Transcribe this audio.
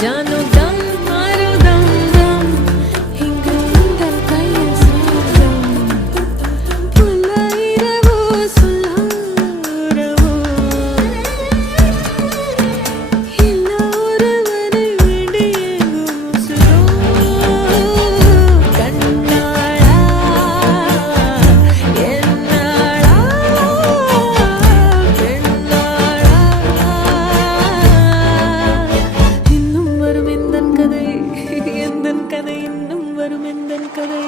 Já não வருமெந்தன் கதை